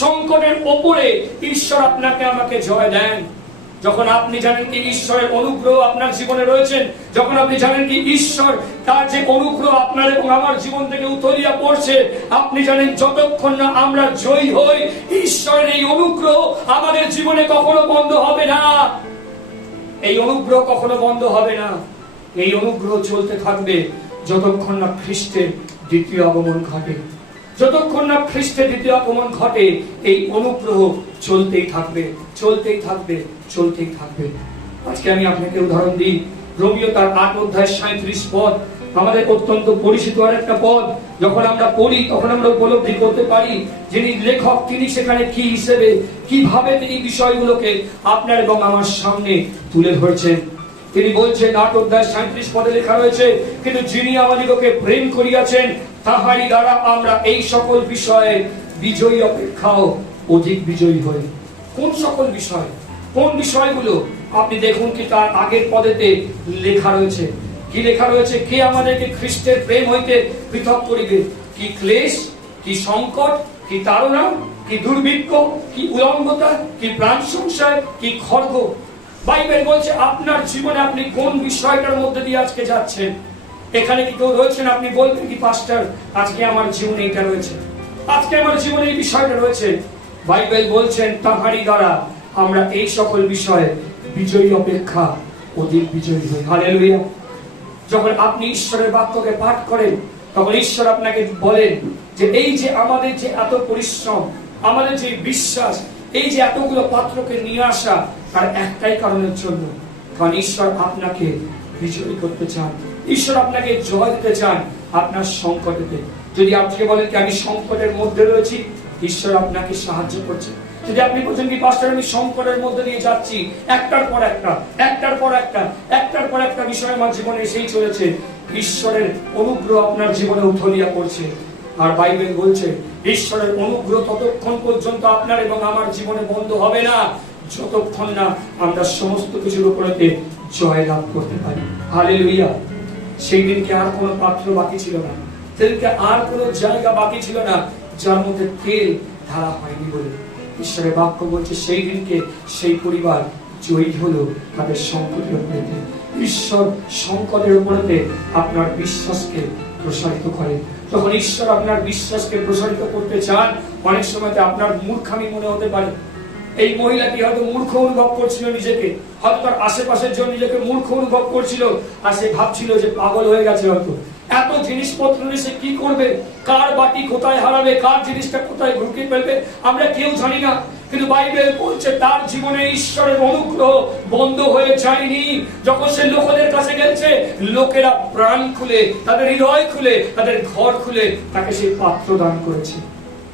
সংকটের ওপরে ঈশ্বর আপনাকে আমাকে জয় দেন। যখন আপনি জানেন কি ঈশ্বরের অনুগ্রহ আপনার জীবনে রয়েছেন, যখন আপনি জানেন কি ঈশ্বর তার যে অনুগ্রহ আপনার এবং আমার জীবন থেকে উথলিয়া পড়ছে, আপনি জানেন যতক্ষণ না আমরা জয়ী হই, ঈশ্বরের এই অনুগ্রহ আমাদের জীবনে কখনো বন্ধ হবে না। এই অনুগ্রহ কখনো বন্ধ হবে না। এই অনুগ্রহ চলতে থাকবে যতক্ষণ না খ্রিস্টের দ্বিতীয় আগমন ঘটে। যতক্ষণ না খ্রিস্টের দ্বিতীয় আগমন ঘটে, এই অনুগ্রহ চলতেই থাকবে, চলতেই থাকবে, চলতেই থাকবে। আজকে আমি আপনাকে উদাহরণ দিই, রোমীয় তার 8 অধ্যায় 37 পদ আমাদের অত্যন্ত পরিচিত আর একটা পদ। যখন আমরা পড়ি তখন আমরা উপলব্ধি করতে পারি যিনি লেখক তিনি সেখানে কি হিসেবে কিভাবে তিনি বিষয়গুলোকে আপনার এবং আমার সামনে তুলে ধরেছেন। তিনি বলছেন 8 অধ্যায় 37 পদে লেখা রয়েছে, কিন্তু যিনি আমাদিগকে প্রেম করিয়াছেন তাহারই দ্বারা আমরা এই সকল বিষয়ে বিজয়ী অপেক্ষাও অধিক বিজয়ী হই। কোন সকল বিষয়, কোন বিষয়গুলো? আপনি দেখুন কি তার আগের পদেতে লেখা রয়েছে, কি লেখা রয়েছে? কে আমাদেরকে খ্রিস্টের প্রেম হইতে পৃথক করিবে? কি ক্লেশ, কি সংকট, কি তাড়না, কি দুর্ভিক্ষ, কি উলঙ্গতা, কি প্রাণ সংশয়, কি খড়গ? বাইবেল বলছে আপনার জীবনে আপনি কোন বিষয়টার মধ্যে দিয়ে আজকে যাচ্ছেন। এখানে কি কেউ রয়েছেন আপনি বলবেন কি পাস্টার আজকে আমার জীবনে এটা রয়েছে, আজকে আমার জীবনে এই বিষয়টা রয়েছে? বাইবেল বলছেন তাহারই দ্বারা আমরা এই সকল বিষয়ে বিজয়ী অপেক্ষা অধিক বিজয়ী হই। হালেলুয়া। যখন আপনি ঈশ্বরের বাক্যকে পাঠ করেন তখন ঈশ্বর আপনাকে বলেন যে এই যে আমাদের যে এত পরিশ্রম, আমাদের যে বিশ্বাস, এই যে এতগুলো পাত্রকে নিয়ে আসা, তার একটাই কারণের জন্য, কারণ ঈশ্বর আপনাকে বিজয়ী করতে চান, ঈশ্বর আপনাকে জয় দিতে চান আপনার সংকটেতে। যদি আজকে বলেন কি আমি সংকটের মধ্যে রয়েছি, ঈশ্বর আপনাকে সাহায্য করছে। যদি আপনি বলছেন কি পাস্টার আমি সংকটের মধ্যে দিয়ে যাচ্ছি, একটার পর একটা বিষয় আমার জীবনে এসেই চলেছে, ঈশ্বরের অনুগ্রহ আপনার জীবনে উথলিয়া পড়ছে। আর বাইবেল বলছে ঈশ্বরের অনুগ্রহ ততক্ষণ পর্যন্ত আপনার এবং আমার জীবনে বন্ধ হবে না যতক্ষণ না আমরা সমস্ত কিছুর উপরেতে জয় লাভ করতে পারি। হালেলুয়া। সেই দিনকে আর কোনো পাত্র বাকি ছিল না, সেদিনকে আর কোনো জায়গা বাকি ছিল না যার মধ্যে তেল ঢালা হয়নি বলে। ঈশ্বরের বাক্য বলছে সেই দিনকে সেই পরিবার জয়ী হলো তাদের সংকটের উপরে। ঈশ্বর সংকটের উপরে আপনার বিশ্বাসকে প্রসারিত করে। যখন ঈশ্বর আপনার বিশ্বাসকে প্রসারিত করতে চান, অনেক সময় আপনার মূর্খামি মনে হতে পারে। এই মহিলাটি হয়তো মূর্খ অনুভব করছিল নিজেকে, হয়তো তার আশেপাশের জন্য নিজেকে মূর্খ অনুভব করছিল, আর সে ভাবছিল যে পাগল হয়ে গেছে হয়তো। এত জিনিসপত্র নিয়ে সে কি করবে, কার বাটি কোথায় হারাবে, কার জিনিসটা কোথায় ঢুকিয়ে ফেলবে, আমরা কেউ জানি না। কিন্তু বাইবেল বলছে তার জীবনে ঈশ্বরের অনুগ্রহ বন্ধ হয়ে যায়নি। যখন সে লোকেদের কাছে গেছে, লোকেরা প্রাণ খুলে, তাদের হৃদয় খুলে, তাদের ঘর খুলে তাকে সেই পাত্র দান করেছে।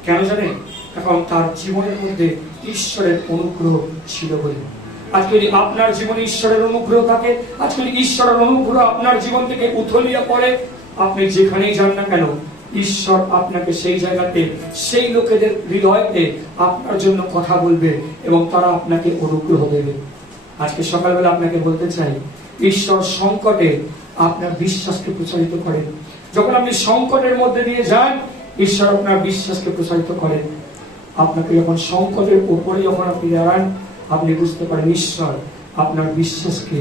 কেন জানেন? এখন তার জীবনের মধ্যে ঈশ্বরের অনুগ্রহ ছিল বলে। আজকে যদি আপনার জীবনে ঈশ্বরের অনুগ্রহ থাকে, আজকে যদি ঈশ্বরের অনুগ্রহ আপনার জীবন থেকে উথলিয়ে পড়ে, আপনি যেখানেই যান না কেন, ঈশ্বর আপনাকে সেই জায়গাতে, সেই লোকেদের হৃদয়তে আপনার জন্য কথা বলবে এবং তারা আপনাকে অনুগ্রহ দেবে। আজকে সকালবেলা আপনাকে বলতে চাই, ঈশ্বর সংকটে আপনার বিশ্বাসকে প্রসারিত করেন। যখন আপনি সংকটের মধ্যে দিয়ে যান, ঈশ্বর আপনার বিশ্বাসকে প্রসারিত করেন। আপনাকে যখন সংকটের উপরে যখন আপনি দাঁড়ান, আপনি বুঝতে পারেন ঈশ্বর আপনার বিশ্বাসকে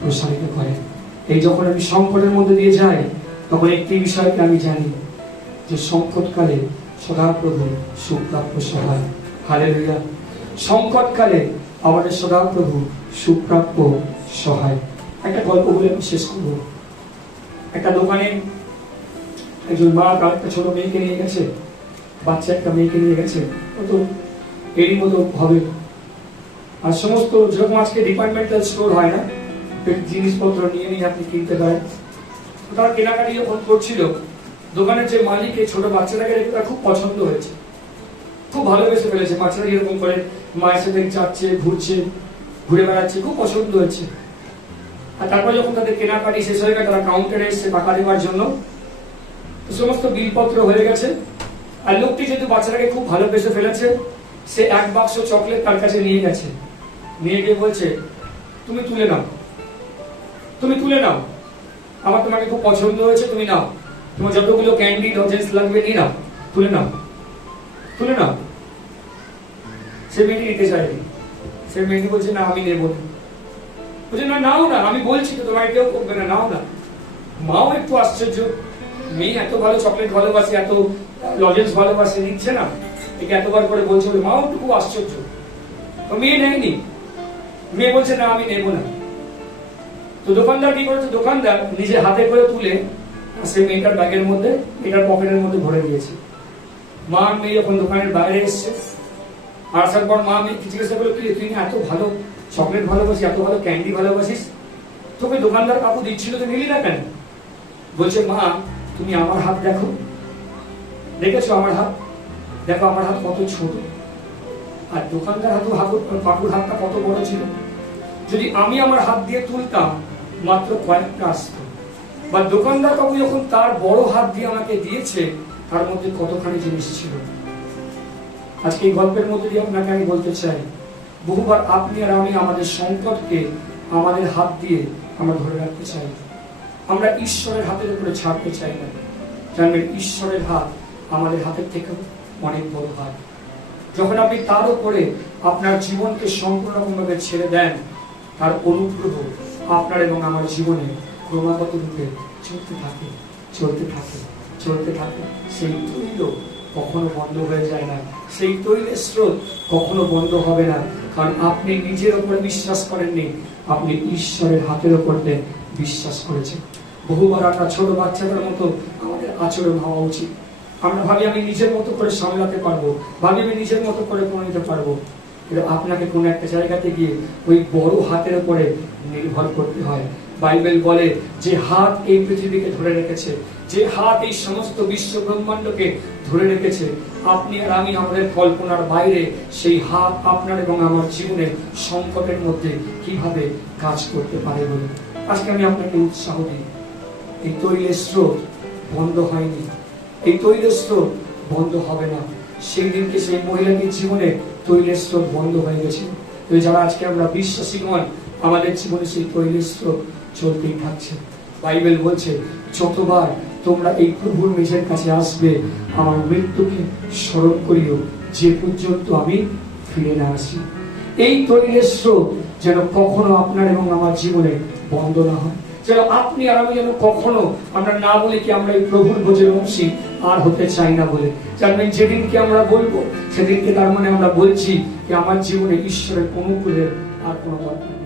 প্রসারিত করেন। এই যখন আমি সংকটের মধ্যে দিয়ে যাই, তখন একটি বিষয়কে আমি জানি যে সংকটকালে সদাপ্রভু সুপ্রাপ্য সহায়। হালেলুয়া! সংকটকালে আমাদের সদাপ্রভু সুপ্রাপ্য সহায়। একটা গল্প বলে আমি শেষ করব। একটা দোকানে একজন মা একটা ছোট মেয়েকে নিয়ে গেছে, বাচ্চা একটা মেয়েকে নিয়ে গেছে, তো এরই মতো হবে। আর সমস্ত যেরকম আজকে ডিপার্টমেন্টাল স্টোর হয় না, জিনিসপত্র নিয়ে নিয়ে আপনি কিনতে পারেন। তারা কেনাকাটি যখন করছিল, দোকানের যে মালিক এই ছোট বাচ্চাটাকে রেখে তার খুব পছন্দ হয়েছে, খুব ভালোবেসে ফেলেছে। বাচ্চাটা এরকম করে মায়ের সাথে যাচ্ছে, ঘুরছে, ঘুরে বেড়াচ্ছে, খুব পছন্দ হয়েছে। আর তারপর যখন তাদের কেনাকাটি শেষ হয়ে গেছে, তারা কাউন্টারে এসছে টাকা দেওয়ার জন্য। সমস্ত বিলপত্র হয়ে গেছে। আর লোকটি যেহেতু বাচ্চাটাকে খুব ভালোবেসে ফেলেছে, সে এক বাক্স চকলেট তার কাছে নিয়ে গেছে। নিয়ে গিয়ে বলছে, তুমি তুলে নাও, তুমি তুলে নাও, আমার তোমাকে খুব পছন্দ হয়েছে, তুমি নাও, তোমার যতগুলো ক্যান্ডি লজেন্স লাগবে নিয়ে নাও, তুলে নাও, তুলে নাও। সে মেয়েটি নিতে চায়নি। সে মেয়েটি বলছে, না আমি নেবো না। বলছে, না নাও না, আমি বলছি তো তোমায় কেউ করবে না, নাও না। মাও একটু আশ্চর্য, মেয়ে এত ভালো চকলেট ভালোবাসে, এত লজেন্স ভালোবাসে, নিচ্ছে না, একে এতবার করে বলছে বলে মাও একটু খুব আশ্চর্য। তো মেয়ে নেয়নি। মেয়ে বলছে, না আমি নেবো না। তো দোকানদার কি করেছে, দোকানদার নিজে হাতে করে তুলে সে মেয়েটার ব্যাগের মধ্যে, মেয়েটার পকেটের মধ্যে ভরে দিয়েছে। মা মেয়ে যখন দোকানের বাইরে এসছে, আর আসার পর মা মেয়ে জিজ্ঞাসা করলো, কি তুই এত ভালো চকলেট ভালোবাসিস, এত ভালো ক্যান্ডি ভালোবাসিস, তোকে দোকানদার কাকু দিচ্ছিল, তো নিলি না কেন? বলছে, মা তুমি আমার হাত দেখো, দেখেছো আমার হাত, দেখো আমার হাত কত ছোট, আর দোকানদার কাকুর হাতটা কত বড় ছিল। যদি আমি আমার হাত দিয়ে তুলতাম, মাত্র কয়েকটা আসতো। বা দোকানদার কাকু যখন তার বড় হাত দিয়ে আমাকে দিয়েছে, তার মধ্যে কতখানি জিনিস ছিল। আজকে এই গল্পের মধ্যে দিয়ে আপনাকে আমি বলতে চাই, বহুবার আপনি আর আমি আমাদের সংকটকে আমাদের হাত দিয়ে আমরা ধরে রাখতে চাই। আমরা ঈশ্বরের হাতের উপরে ছাড়তে চাই না। জানবেন, ঈশ্বরের হাত আমাদের হাতের থেকে অনেক বড় হাত। যখন আপনি তার উপরে আপনার জীবনকে সম্পূর্ণভাবে ছেড়ে দেন, তার অনুগ্রহ আপনার এবং আমার জীবনে ক্রমাগত রূপে চলতে থাকে, চলতে থাকে, চলতে থাকে। সেই তৈল কখনো বন্ধ হয়ে যায় না, সেই তৈলের স্রোত কখনো বন্ধ হবে না। কারণ আপনি নিজের উপরে বিশ্বাস করেননি, আপনি ঈশ্বরের হাতের উপরে বিশ্বাস করেছেন। বহুবার আমরা ছোট বাচ্চাদের মতো আমাদের আচরণ হওয়া উচিত। আমরা ভাবি আমি নিজের মতো করে সামলাতে পারবো, ভাবি আমি নিজের মতো করে করে নিতে পারবো। কিন্তু আপনাকে কোনো একটা জায়গাতে গিয়ে ওই বড় হাতের উপরে নির্ভর করতে হয়। বাইবেল বলে, যে হাত এই পৃথিবীকে ধরে রেখেছে, যে হাত এই সমস্ত বিশ্ব ব্রহ্মাণ্ডকে ধরে রেখেছে, আপনি আর আমি আমাদের কল্পনার বাইরে, সেই হাত আপনার এবং আমার জীবনে সংকটের মধ্যে কিভাবে কাজ করতে পারে বলে আজকে আমি আপনাকে উৎসাহ দিই। এই তৈলের স্রোত বন্ধ হয়নি, এই তৈলের স্রোত বন্ধ হবে না। সেই দিনকে সেই মহিলাটির জীবনে তৈলের স্রোত বন্ধ হয়ে গেছে। তো যারা আজকে আমরা বিশ্বাসীগণ, আমাদের জীবনে সেই তৈলের স্রোত চলতেই থাকছে। বাইবেল বলছে, যতবার তোমরা এই প্রভুর মেঝের কাছে আসবে, আমার মৃত্যুকে স্মরণ করিও, যে পর্যন্ত আমি ফিরে না আসি। এই তৈলের স্রোত যেন কখনো আপনার এবং আমার জীবনে বন্ধ না হয়, যেন আপনি আর আমি যেন কখনো আমরা না বলি কি আমরা এই প্রভুর ভোজের অংশী আর হতে চাই না বলে। জানবেন, যেদিনকে আমরা বলবো, সেদিনকে তার মানে আমরা বলছি যে আমার জীবনে ঈশ্বরের অনুগ্রহের আর কোনো দরকার নেই।